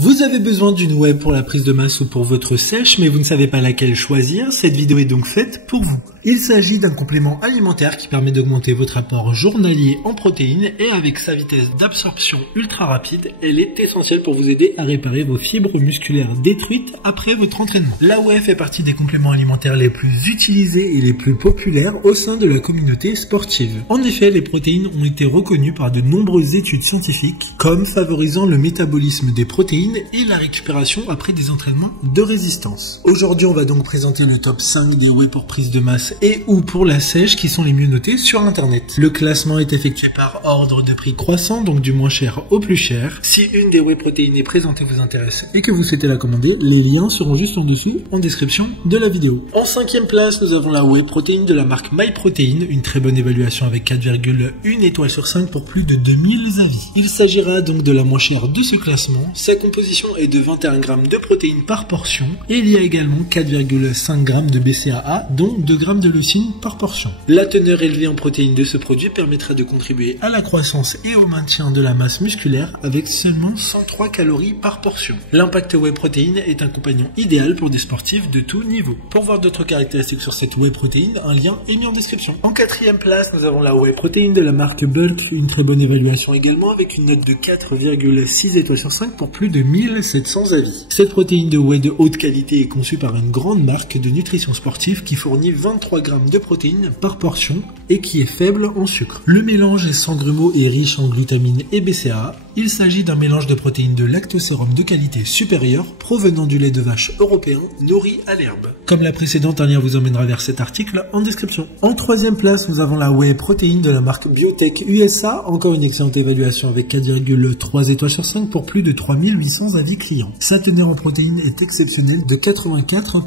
Vous avez besoin d'une whey pour la prise de masse ou pour votre sèche, mais vous ne savez pas laquelle choisir. Cette vidéo est donc faite pour vous. Il s'agit d'un complément alimentaire qui permet d'augmenter votre apport journalier en protéines et avec sa vitesse d'absorption ultra rapide, elle est essentielle pour vous aider à réparer vos fibres musculaires détruites après votre entraînement. La whey fait partie des compléments alimentaires les plus utilisés et les plus populaires au sein de la communauté sportive. En effet, les protéines ont été reconnues par de nombreuses études scientifiques comme favorisant le métabolisme des protéines et la récupération après des entraînements de résistance. Aujourd'hui, on va donc présenter le top 5 des whey pour prise de masse et ou pour la sèche qui sont les mieux notés sur internet. Le classement est effectué par ordre de prix croissant, donc du moins cher au plus cher. Si une des whey protéinées présentées vous intéresse et que vous souhaitez la commander, les liens seront juste en dessous en description de la vidéo. En 5e place, nous avons la whey protéine de la marque MyProtein, une très bonne évaluation avec 4,1 étoiles sur 5 pour plus de 2000 avis. Il s'agira donc de la moins chère de ce classement. Sa composition est de 21 g de protéines par portion et il y a également 4,5 g de BCAA, dont 2 g de leucine par portion. La teneur élevée en protéines de ce produit permettra de contribuer à la croissance et au maintien de la masse musculaire avec seulement 103 calories par portion. L'impact whey protéine est un compagnon idéal pour des sportifs de tout niveau. Pour voir d'autres caractéristiques sur cette whey protéine, un lien est mis en description. En 4e place, nous avons la whey protéine de la marque Bulk, une très bonne évaluation également avec une note de 4,6 étoiles sur 5 pour plus de 1700 avis. Cette protéine de whey de haute qualité est conçue par une grande marque de nutrition sportive qui fournit 23 g de protéines par portion et qui est faible en sucre. Le mélange est sans grumeaux et riche en glutamine et BCAA. Il s'agit d'un mélange de protéines de lactosérum de qualité supérieure provenant du lait de vache européen nourri à l'herbe. Comme la précédente, un lien vous emmènera vers cet article en description. En 3e place, nous avons la whey protéine de la marque Biotech USA, encore une excellente évaluation avec 4,3 étoiles sur 5 pour plus de 3800 avis clients. Sa teneur en protéines est exceptionnelle de 84%.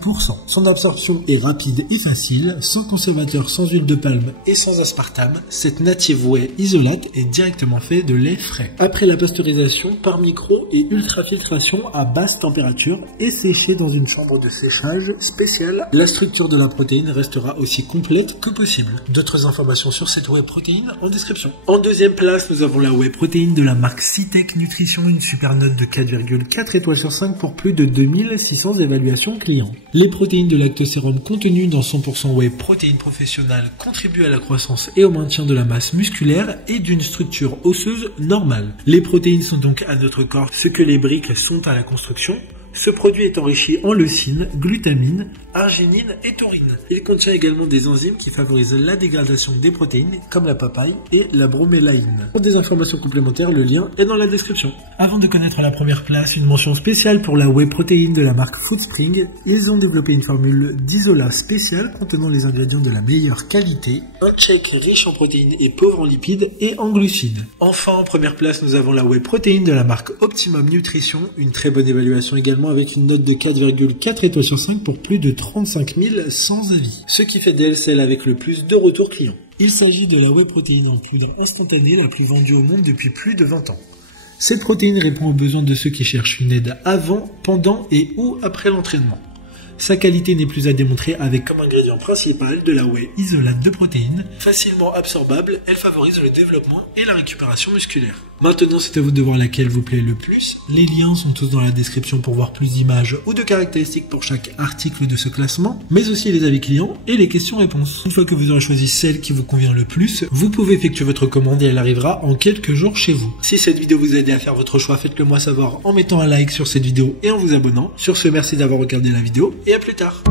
Son absorption est rapide et facile, sans conservateur, sans huile de palme et sans aspartame. Cette native whey isolate est directement faite de lait frais. Après la pasteurisation par micro et ultrafiltration à basse température et séchée dans une chambre de séchage spéciale, la structure de la protéine restera aussi complète que possible. D'autres informations sur cette whey protéine en description. En 2e place, nous avons la whey protéine de la marque Cytec Nutrition, une super note de 4,4 étoiles sur 5 pour plus de 2600 évaluations clients. Les protéines de lactosérum contenues dans 100% whey protéine professionnelle contribuent à la croissance et au maintien de la masse musculaire et d'une structure osseuse normale. Les protéines sont donc à notre corps ce que les briques sont à la construction. Ce produit est enrichi en leucine, glutamine, arginine et taurine. Il contient également des enzymes qui favorisent la dégradation des protéines comme la papaye et la bromélaïne. Pour des informations complémentaires, le lien est dans la description. Avant de connaître la première place, une mention spéciale pour la whey protéine de la marque Foodspring. Ils ont développé une formule d'isolat spéciale contenant les ingrédients de la meilleure qualité, un shake riche en protéines et pauvre en lipides et en glucides. Enfin, en première place, nous avons la whey protéine de la marque Optimum Nutrition, une très bonne évaluation également avec une note de 4,4 étoiles sur 5 pour plus de 35 100 avis. Ce qui fait d'elle celle avec le plus de retours clients. Il s'agit de la whey protéine en poudre instantanée la plus vendue au monde depuis plus de 20 ans. Cette protéine répond aux besoins de ceux qui cherchent une aide avant, pendant et ou après l'entraînement. Sa qualité n'est plus à démontrer avec comme ingrédient principal de la whey isolate de protéines. Facilement absorbable, elle favorise le développement et la récupération musculaire. Maintenant, c'est à vous de voir laquelle vous plaît le plus. Les liens sont tous dans la description pour voir plus d'images ou de caractéristiques pour chaque article de ce classement, mais aussi les avis clients et les questions-réponses. Une fois que vous aurez choisi celle qui vous convient le plus, vous pouvez effectuer votre commande et elle arrivera en quelques jours chez vous. Si cette vidéo vous a aidé à faire votre choix, faites-le moi savoir en mettant un like sur cette vidéo et en vous abonnant. Sur ce, merci d'avoir regardé la vidéo et à plus tard.